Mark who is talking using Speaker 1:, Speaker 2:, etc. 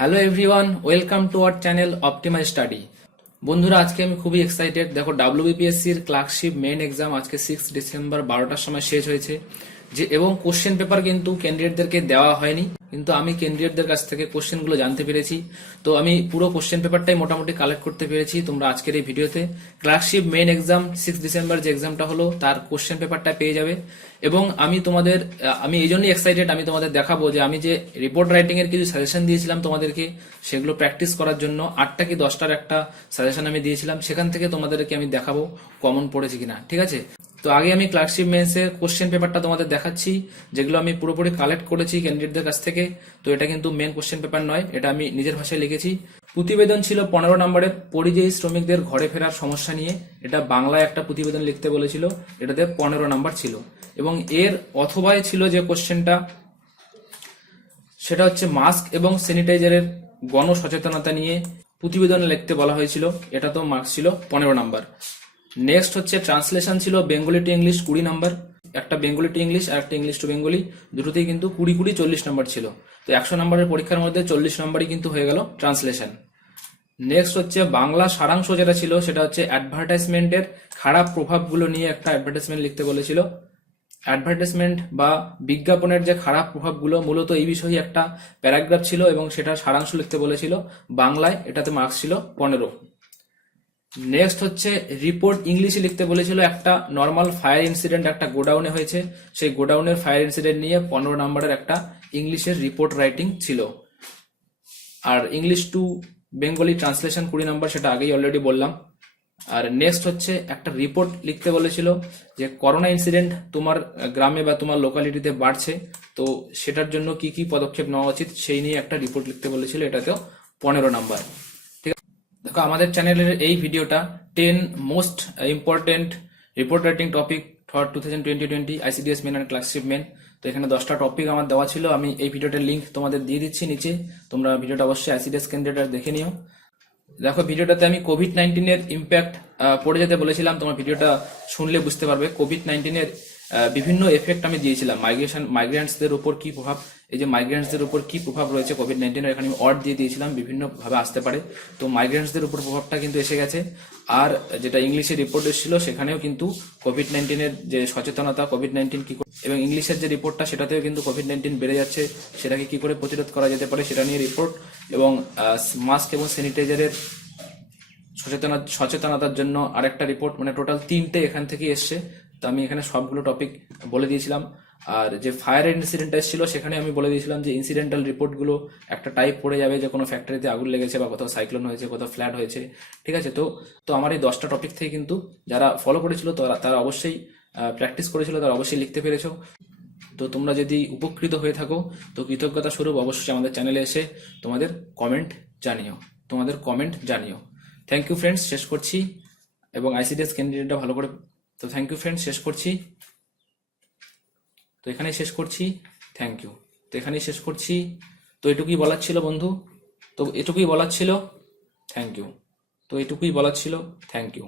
Speaker 1: Hello everyone welcome to our channel optimize study বন্ধুরা, আজকে আমি খুবই এক্সাইটেড দেখো ডাব্লিউবিপিএসসির ক্লার্কশিপ মেন এক্সাম আজকে সিক্স ডিসেম্বর বারোটার সময় শেষ হয়েছে। যে, এবং কোশ্চেন পেপার কিন্তু ক্যান্ডিডেটদেরকে দেওয়া হয়নি। কিন্তু আমি ক্যান্ডিডেটদের কাছ থেকে কোশ্চেনগুলো জানতে পেরেছি। তো আমি পুরো কোশ্চেন পেপারটাই মোটামুটি কালেক্ট করতে পেরেছি তোমরা আজকের এই ভিডিওতে। Clerkship main exam six December যে এক্সামটা হলো, তার কোশ্চেন পেপারটা পেয়ে যাবে। এবং আমি তোমাদের আমি এই জন্যই এক্সাইটেড আমি তোমাদের দেখাবো যে, আমি যে রিপোর্ট রাইটিং এর কিছু সাজেশন দিয়েছিলাম তোমাদেরকে, সেগুলো প্র্যাকটিস করার জন্য, আটটা কি দশটার একটা সাজেশন আমি দিয়েছিলাম, সেখান থেকে তোমাদেরকে আমি দেখাবো কমন পড়েছে কিনা, ঠিক আছে? তো আগে আমি ক্লার্কশিপ মেন্সের কোশ্চেন পেপারটা তোমাদের দেখাচ্ছি, যেগুলো আমি পুরোপুরি কালেক্ট করেছি ক্যান্ডিডেটদের কাছ থেকে। তো এটা কিন্তু মেন কোশ্চেন পেপার নয়, এটা আমি নিজের ভাষায় লিখেছি। প্রতিবেদন ছিল পনেরো নম্বরের পরিযায়ী শ্রমিকদের ঘরে ফেরার সমস্যা নিয়ে। এটা বাংলায় একটা প্রতিবেদন লিখতে বলেছিল, এটাতে পনেরো নাম্বার ছিল। এবং এর অথবায় ছিল যে কোশ্চেনটা সেটা হচ্ছে মাস্ক এবং স্যানিটাইজারের গণসচেতনতা নিয়ে। প্রতিবেদন লিখতে বলা হয়েছিল, এটা তো মার্কস ছিল পনেরো নাম্বার। নেক্সট হচ্ছে ট্রান্সলেশন ছিল বেঙ্গলি টু ইংলিশ কুড়ি নাম্বার একটা বেঙ্গলি টু ইংলিশ আর একটা ইংলিশ টু বেঙ্গলি দুটোতেই কিন্তু কুড়ি কুড়ি চল্লিশ নাম্বার ছিল। তো একশো নাম্বারের পরীক্ষার মধ্যে চল্লিশ নাম্বারই কিন্তু হয়ে গেল ট্রান্সলেশন নেক্সট হচ্ছে বাংলা সারাংশ যেটা ছিল, সেটা হচ্ছে অ্যাডভার্টাইজমেন্টের খারাপ প্রভাবগুলো নিয়ে একটা অ্যাডভার্টাইজমেন্ট লিখতে বলেছিল। অ্যাডভার্টাইজমেন্ট বা বিজ্ঞাপনের যে খারাপ প্রভাবগুলো মূলত এই বিষয়ে একটা প্যারাগ্রাফ ছিল এবং সেটা সারাংশ লিখতে বলেছিল। বাংলায় এটাতে মার্কস ছিল পনেরো। নেক্সট হচ্ছে রিপোর্ট ইংলিশে লিখতে বলেছিল একটা নর্মাল ফায়ার ইনসিডেন্ট একটা গোডাউনে হয়েছে। সেই গোডাউনের ফায়ার ইনসিডেন্ট নিয়ে পনেরো নম্বরের একটা ইংলিশের রিপোর্ট রাইটিং ছিল। আর ইংলিশ টু বেঙ্গলি ট্রান্সলেশন কুড়ি নাম্বার সেটা আগেই অলরেডি বললাম। আর নেক্সট হচ্ছে, একটা রিপোর্ট লিখতে বলেছিল যে করোনা ইনসিডেন্ট তোমার গ্রামে বা তোমার লোকালিটিতে বাড়ছে। তো সেটার জন্য কি কি পদক্ষেপ নেওয়া উচিত সেই নিয়ে একটা রিপোর্ট লিখতে বলেছিল, এটাতেও পনেরো নাম্বার। দেখো, আমাদের চ্যানেলের এই ভিডিওটা ten most important report writing topic for two thousand twenty twenty ICDS main and clerkship main তো এখানে দশটা টপিক আমার দেওয়া ছিল, আমি এই ভিডিওটার লিঙ্ক তোমাদের দিয়ে দিচ্ছি নিচে। তোমরা ভিডিওটা অবশ্যই আইসিডিএস ক্যান্ডিডেট দেখে নিও। দেখো ভিডিওটাতে আমি কোভিড নাইন্টিনের ইম্প্যাক্ট পড়ে যেতে বলেছিলাম, তোমার ভিডিওটা শুনলে বুঝতে পারবে। কোভিড নাইন্টিনের বিভিন্ন এফেক্ট আমি দিয়েছিলাম। মাইগ্রেশন মাইগ্রেন্টসদের উপর কি প্রভাব, এই যে মাইগ্রেন্টসদের উপর কি প্রভাব রয়েছে কোভিড নাইন্টিনের এখানে আমি অড দিয়ে দিয়েছিলাম, বিভিন্নভাবে আসতে পারে। তো মাইগ্রেন্টসদের উপর প্রভাবটা কিন্তু এসে গেছে। আর যেটা ইংলিশে রিপোর্ট এসেছিল, সেখানেও কিন্তু কোভিড নাইন্টিনের যে সচেতনতা কোভিড নাইন্টিন কি এবং ইংলিশের যে রিপোর্টটা সেটাতেও কিন্তু কোভিড নাইন্টিন বেড়ে যাচ্ছে। সেটাকে কি করে প্রতিরোধ করা যেতে পারে, সেটা নিয়ে রিপোর্ট এবং মাস্ক এবং স্যানিটাইজারের সচেতন, সচেতনতার জন্য আরেকটা রিপোর্ট মানে টোটাল তিনটে এখান থেকে এসছে। তো আমি এখানে সবগুলো টপিক বলে দিয়েছিলাম। আর যে ফায়ার ইনসিডেন্ট এসেছিল, সেখানে আমি বলে দিয়েছিলাম যে ইনসিডেন্টাল রিপোর্টগুলো একটা টাইপ পড়ে যাবে যে কোনো ফ্যাক্টরিতে আগুন লেগেছে বা কোথাও সাইক্লোন হয়েছে, কোথাও ফ্ল্যাট হয়েছে, ঠিক আছে? তো তো আমার এই দশটা টপিক থেকে কিন্তু যারা ফলো করেছিল, তারা অবশ্যই প্র্যাকটিস করেছিল, তারা অবশ্যই লিখতে পেরেছ। তো তোমরা যদি উপকৃত হয়ে থাকো, তো কৃতজ্ঞতা স্বরূপ অবশ্যই আমাদের চ্যানেলে এসে তোমাদের কমেন্ট জানিও। তোমাদের কমেন্ট জানিও। থ্যাংক ইউ ফ্রেন্ডস শেষ করছি। এবং আইসিডিএস ক্যান্ডিডেটটা ভালো করে তো থ্যাংক ইউ ফ্রেন্ড শেষ করছি। তো এখানেই শেষ করছি। থ্যাংক ইউ তো এখানেই শেষ করছি। তো এটুকুই বলার ছিল বন্ধু। তো এটুকুই বলার ছিল থ্যাংক ইউ তো এটুকুই বলার ছিল থ্যাংক ইউ